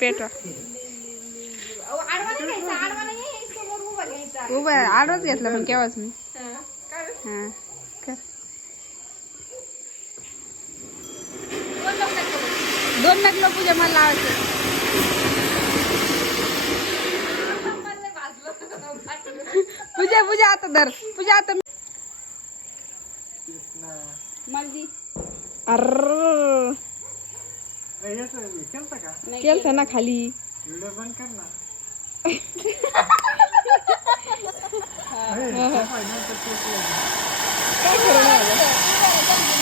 पेटवा. उभा आडवाच घेतला पण केव्हाच मी. हा, कर. दोन लोक पूजा मला लावायचं. पूजा पूजा आता धर. पूजा आता मर्जी. अर केलता ना खाली काय करू राहिलं?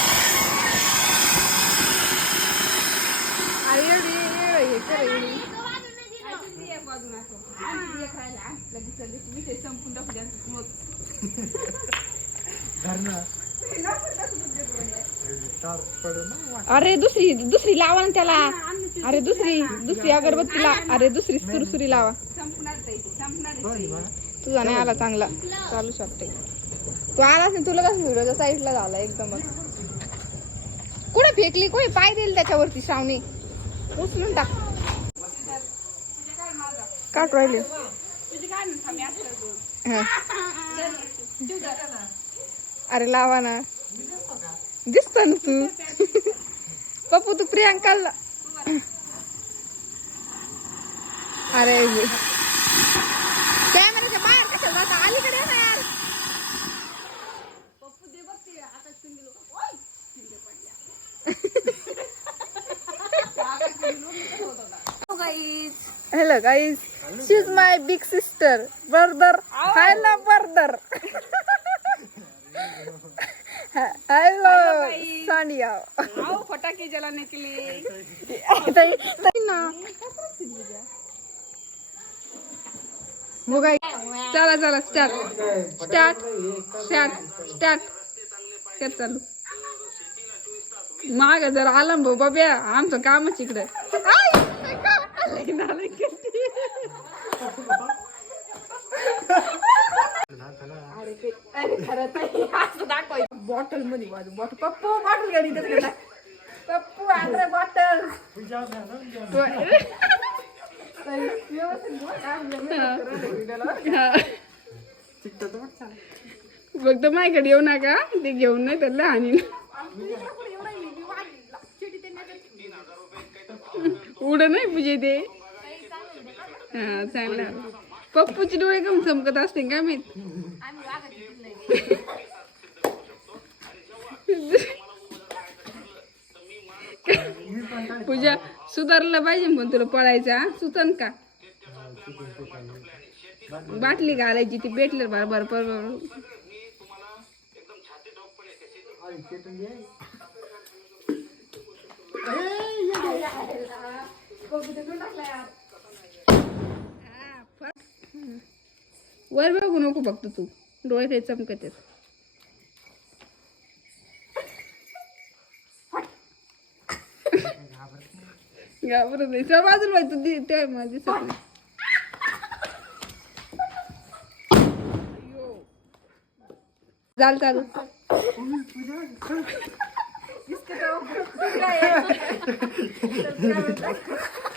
अरे दुसरी दुसरी लावा ना त्याला. अरे दुसरी दुसरी अगरबत्ती ला अरे दुसरी सुरसुरी लावा. तुझा नाही आला चांगला. चालू शकते. तू आलास नाही तुला कसं व्हिडिओच्या साईडला झाला एकदमच. कुठे फेकली? कोणी पाय देईल त्याच्यावरती श्रावणी? उचलून टाक. काट राहिले. अरे लावा ना. दिसत ना तू? पप्पू तू प्रियांकाला अरे कॅमेराच्या बाहेर कशाला जाता? अलीकडे ये ना यार hello guys she is my big sister brother hello brother hello Sania आओ फटाके जलाने के लिए। ताई ताई ना बघा चला चला स्टार्ट स्टार्ट स्टार्ट स्टार्ट कर चालू. माग जर आला भाऊ बाब्या आमचं कामच इकडे. बॉटलमध्ये वाजू बॉटल पप्पू बॉटल घरी त्याच्याकडे पप्पू आता बॉटल फक्त माझ्याकडे येऊ नका. ते घेऊन नाही तर लहान उड नाही पूजे ते. हा चांगलं. पप्पूचे डोळे कमी चमकत असते का मी पूजा सुधारलं पाहिजे पण तुला पळायचा सुचन का? बाटली घालायची ती भेटलं बरोबर बरोबर वर बघू नको बघतो तू. डोळे काही चमकत आहेत घाबरत नाही. सर बाजूला व्हायचं दि- ते मग दिसत नाही चाल. चालू